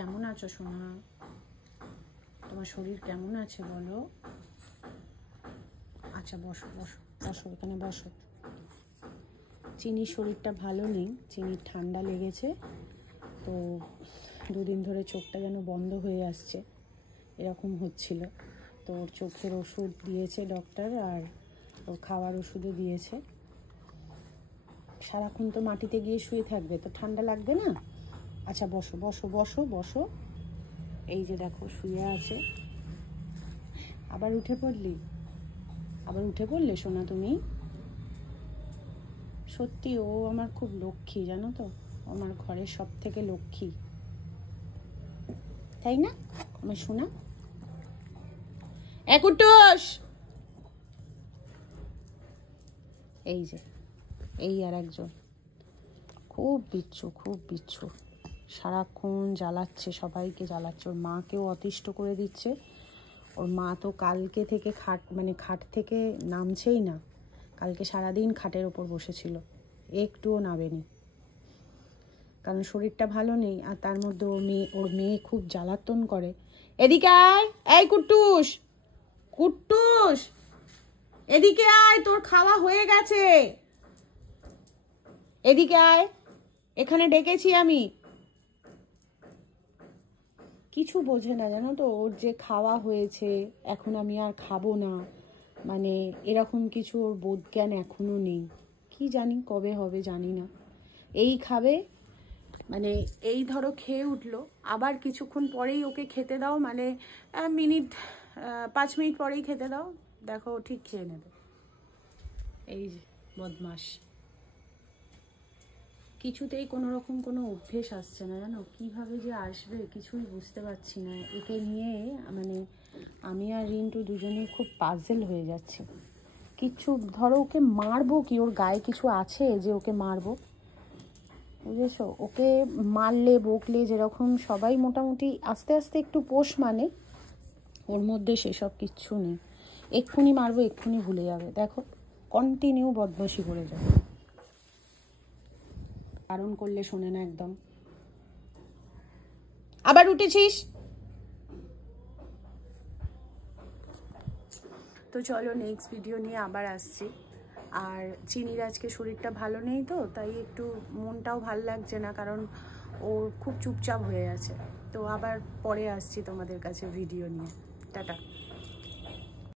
কেমন আছো সোনা? তোমার শরীর কেমন আছে বলো? আচ্ছা বসো বসো বসো, এখানে বসো। চিনির শরীরটা ভালো নেই, চিনির ঠান্ডা লেগেছে, তো দুদিন ধরে চোখটা যেন বন্ধ হয়ে আসছে, এরকম হচ্ছিল। তো ওর চোখের ওষুধ দিয়েছে ডক্টর, আর ওর খাওয়ার ওষুধও দিয়েছে। সারাক্ষণ তো মাটিতে গিয়ে শুয়ে থাকবে, তো ঠান্ডা লাগবে না? আচ্ছা বসো বসো বসো বসো। এই যে দেখো শুয়ে আছে। আবার উঠে পড়লি? আবার উঠে পড়লে সোনা তুমি? সত্যি ও আমার খুব লক্ষ্মী, জানো তো, আমার ঘরের সব থেকে লক্ষ্মী, তাই না আমার সোনা? একুটুস, এই যে এই আর একজন, খুব বিচ্ছু, খুব বিচ্ছু, সারাক্ষণ জ্বালাচ্ছে, সবাইকে জ্বালাচ্ছে, ওর মাকেও অতিষ্ঠ করে দিচ্ছে। ওর মা তো কালকে থেকে খাট থেকে নামছেই না, কালকে সারাদিন খাটের ওপর বসেছিল, একটুও নাবেনি, কারণ শরীরটা ভালো নেই। আর তার মধ্যে ওর মেয়ে খুব জ্বালাতন করে। এদিকে আয়, এই কুট্টুস, কুট্টুস এদিকে আয়, তোর খাওয়া হয়ে গেছে, এদিকে আয়, এখানে ডেকেছি আমি। কিছু বোঝে না জানো তো, ওর যে খাওয়া হয়েছে, এখন আমি আর খাবো না, মানে এরকম কিছু ওর বোধজ্ঞান এখনো নেই। কি জানি কবে হবে, জানি না। এই খাবে, মানে এই ধরো খেয়ে উঠলো, আবার কিছুক্ষণ পরেই ওকে খেতে দাও, মানে 5 মিনিট পরেই খেতে দাও, দেখো ঠিক খেয়ে নেবে। এই যে বদমাস, কিছুতেই কোনো রকম কোনো অভ্যেস আসছে না জানো, কিভাবে যে আসবে কিছুই বুঝতে পারছি না। একে নিয়ে মানে আমি আর রিন্টু দুজনেই খুব পাজেল হয়ে যাচ্ছি। কিছু ধরো ওকে মারবো কি, ওর গায়ে কিছু আছে যে ওকে মারবো, বুঝেছো? ওকে মারলে বকলে যেরকম সবাই মোটামুটি আস্তে আস্তে একটু পোষ মানে, ওর মধ্যে সেসব কিচ্ছু নেই। এক্ষুনি মারবো এক্ষুনি ভুলে যাবে, দেখো কন্টিনিউ বদমাশি করে যাবে, বারণ করলে শোনে না একদম। আবার উঠেছিস? তো চলো নেক্সট ভিডিও নিয়ে আবার আসছি। আর চিনির আজকে শরীরটা ভালো নেই, তো তাই একটু মনটাও ভাল লাগছে না, কারণ ও খুব চুপচাপ হয়ে আছে। তো আবার পরে আসছি তোমাদের কাছে ভিডিও নিয়ে। টাটা।